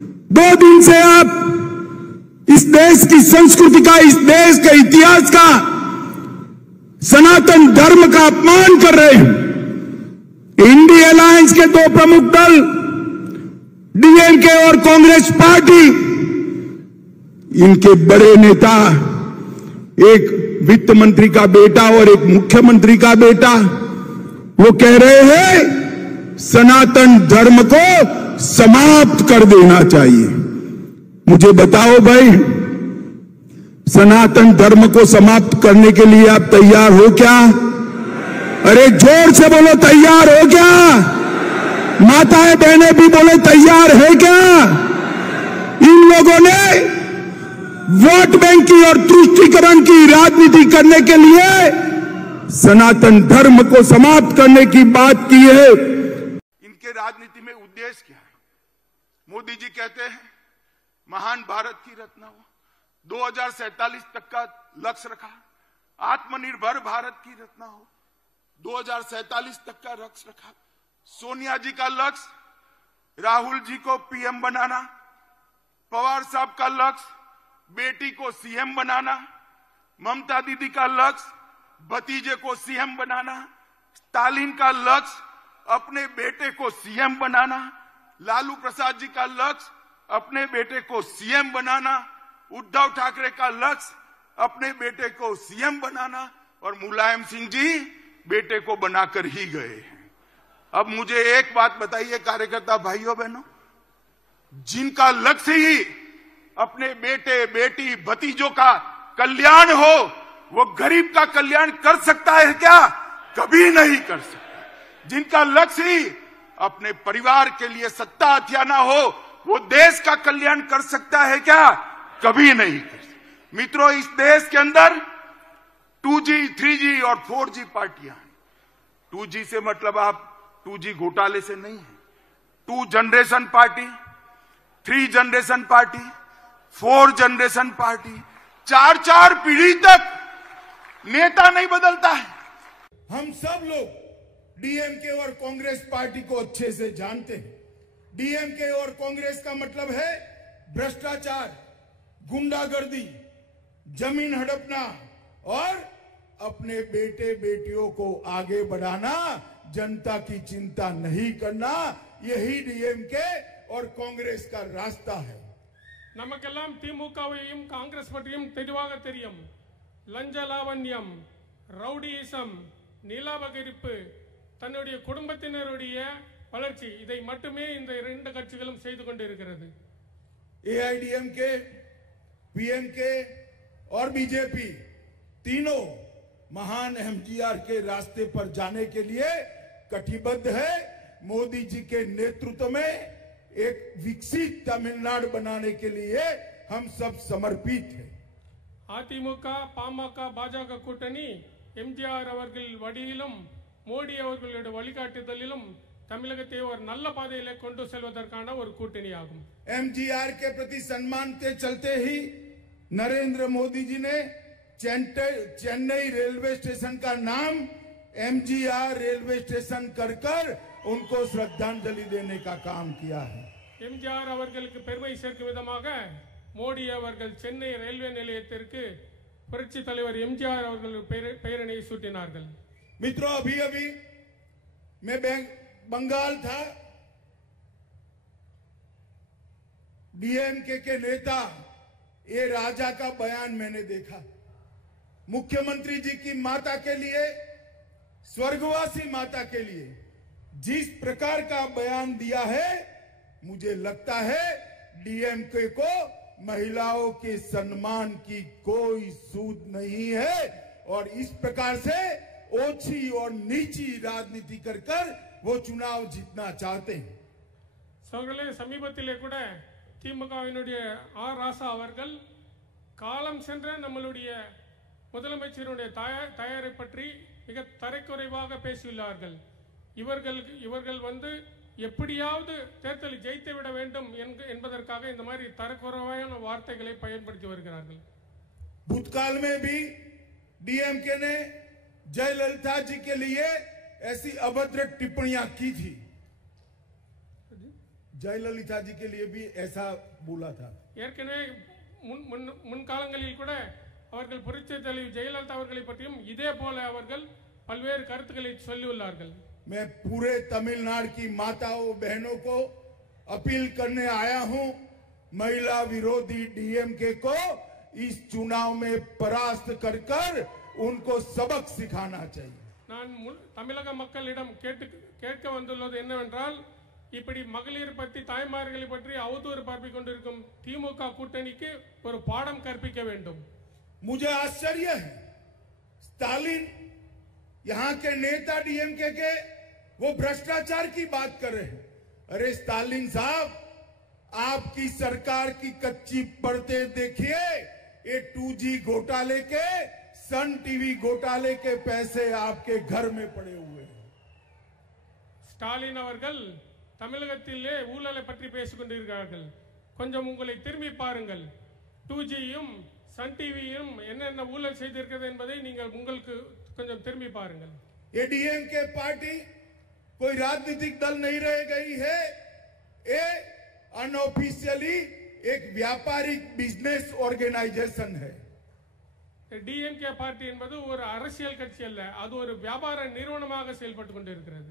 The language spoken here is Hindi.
2 दिन से आप इस देश की संस्कृति का, इस देश के इतिहास का, सनातन धर्म का अपमान कर रहे हैं। इंडी अलायंस के 2 प्रमुख दल डीएमके और कांग्रेस पार्टी, इनके बड़े नेता, एक वित्त मंत्री का बेटा और एक मुख्यमंत्री का बेटा, वो कह रहे हैं सनातन धर्म को समाप्त कर देना चाहिए। मुझे बताओ भाई, सनातन धर्म को समाप्त करने के लिए आप तैयार हो क्या? अरे जोर से बोलो, तैयार हो क्या? माताएं बहनें भी बोले, तैयार है क्या? इन लोगों ने वोट बैंक की और तुष्टीकरण की राजनीति करने के लिए सनातन धर्म को समाप्त करने की बात की है। इनके राजनीति में उद्देश्य क्या है? मोदी जी कहते हैं महान भारत की रचना हो, 2047 तक का लक्ष्य रखा, आत्मनिर्भर भारत की रचना हो, 2047 तक का लक्ष्य रखा। सोनिया जी का लक्ष्य राहुल जी को पीएम बनाना, पवार साहब का लक्ष्य बेटी को सीएम बनाना, ममता दीदी का लक्ष्य भतीजे को सीएम बनाना, स्टालिन का लक्ष्य अपने बेटे को सीएम बनाना, लालू प्रसाद जी का लक्ष्य अपने बेटे को सीएम बनाना, उद्धव ठाकरे का लक्ष्य अपने बेटे को सीएम बनाना, और मुलायम सिंह जी बेटे को बनाकर ही गए हैं। अब मुझे एक बात बताइए कार्यकर्ता भाइयों बहनों, जिनका लक्ष्य ही अपने बेटे बेटी भतीजों का कल्याण हो, वो गरीब का कल्याण कर सकता है क्या? कभी नहीं कर सकता। जिनका लक्ष्य ही अपने परिवार के लिए सत्ता हथियाना हो, वो देश का कल्याण कर सकता है क्या? कभी नहीं कर सकता। मित्रों, इस देश के अंदर 2G, 3G और 4G पार्टियां हैं। 2G से मतलब आप 2G घोटाले से नहीं है। 2 generation party, 3 generation party, 4 generation party, 4 पीढ़ी तक नेता नहीं बदलता है। हम सब लोग डीएमके और कांग्रेस पार्टी को अच्छे से जानते हैं। डीएमके और कांग्रेस का मतलब है भ्रष्टाचार, गुंडागर्दी, जमीन हड़पना और अपने बेटे बेटियों को आगे बढ़ाना, जनता की चिंता नहीं करना। यही डीएमके और कांग्रेस का रास्ता है। நமக்கெல்லாம் திமுகவையும் காங்கிரஸ் பற்றியும் தெளிவாக தெரியும். லஞ்ச லாவண்யம், ரவுடியிசம், நிலாபகரிப்பு, தன்னுடைய குடும்பத்தினருடைய வளர்ச்சி, இதை மட்டுமே இந்த 2 கட்சிகளும் செய்து கொண்டிருக்கிறது. एआईडीएमके, पीएमके और बीजेपी तीनों महान एमजीआर के रास्ते पर जाने के लिए कटिबद्ध है। मोदी जी के नेतृत्व में एक विकसित तमिलनाडु बनाने के लिए हम सब समर्पित हैं। அதிமுக, பாமக, பாஜக கூட்டணி எம்ஜிஆர் அவர்கள் வழியிலும் மோடி அவர்களுடைய வழிகாட்டுதலிலும் தமிழகத்தை ஒரு நல்ல பாதையிலே கொண்டு செல்வதற்கான ஒரு கூட்டணி ஆகும். एमजीआर के प्रति सम्मान के चलते ही नरेंद्र मोदी जी ने चेन्नई रेलवे स्टेशन का नाम एमजीआर रेलवे स्टेशन कर उनको श्रद्धांजलि देने का काम किया है। எம்ஜிஆர் அவர்களுக்கு பெருமை சேர்க்கும் விதமாக மோடி அவர்கள் சென்னை ரயில்வே நிலையத்திற்கு புரட்சி தலைவர் எம்ஜிஆர் அவர்கள் பெயரினை சூட்டினார்கள். मित्रों, अभी मैं बंगाल था, डीएमके के नेता ये राजा का बयान मैंने देखा। मुख्यमंत्री जी की माता के लिए, स्वर्गवासी माता के लिए जिस प्रकार का बयान दिया है, मुझे लगता है डीएमके को महिलाओं के सम्मान की कोई सूद नहीं है और इस प्रकार से ओछी और नीची राजनीति कर वो चुनाव जीतना चाहते हैं। சமீபத்திலே கூட திமுகவினுடைய ஆர் ராசா அவர்கள் காலம் சென்ற நம்மளுடைய முதலமைச்சருடைய தயாரை பற்றி மிக தரைக்குறைவாக பேசியுள்ளார்கள். இவர்கள் வந்து எப்படியாவது தேர்தலில் ஜெயித்து விட வேண்டும் என்பதற்காக இந்த மாதிரி தரக்குறைவான வார்த்தைகளை பயன்படுத்தி வருகிறார்கள். भूतकाल में भी डीएमके ने जयललिता जी के लिए ऐसी अभद्र टिप्पणियां की थी। जयललिता जी के लिए भी ऐसा बोला था। ஏற்கனவே முன்காலங்களில் கூட அவர்கள் புரட்சி தலைவி ஜெயலலிதா அவர்களை பற்றியும் இதே போல அவர்கள் பல்வேறு கருத்துக்களை சொல்லியுள்ளார்கள்। मैं पूरे तमिलनाडु की माताओं बहनों को अपील करने आया हूं, महिला विरोधी डीएमके को इस चुनाव में परास्त कर उनको सबक सिखाना चाहिए। நான் தமிழக மக்களிடம் கேட்க வந்துள்ளது என்னவென்றால், இப்படி மகளிர் பற்றி தாய்மார்களை பற்றி அவதூறு பரப்பிக் கொண்டிருக்கும் திமுக கூட்டணிக்கு ஒரு பாடம் கற்பிக்க வேண்டும்। मुझे आश्चर्य है, स्टालिन यहां के नेता डीएमके के वो भ्रष्टाचार की बात कर रहे हैं। अरे स्टालिन साहब, आपकी सरकार की कच्ची परतें देखिए। ये 2G घोटाले के, सन टीवी घोटाले के पैसे आपके घर में पड़े हुए हैं। ஸ்டாலின் அவர்கள் தமிழகத்திலே ஊழலை பற்றி பேசிக் கொண்டிருக்கிறார்கள்। கொஞ்சம் உங்களை திரும்பி பாருங்கள்। 2Gயும் சன் டிவியும் என்னென்ன ஊழல் செய்திருக்கிறது என்பதை நீங்கள் உங்களுக்கு கொஞ்சம் திரும்பி பாருங்கள்। ये डीएमके पार्टी कोई राजनीतिक दल नहीं रह गई है, ये अनऑफिशियली एक व्यापारिक बिजनेस ऑर्गेनाइजेशन है। டிஎம்கே பார்ட்டி என்பது ஒரு அரசியல் கட்சி அல்ல, அது ஒரு வியாபார நிறுவனமாக செயல்பட்டு கொண்டிருக்கிறது।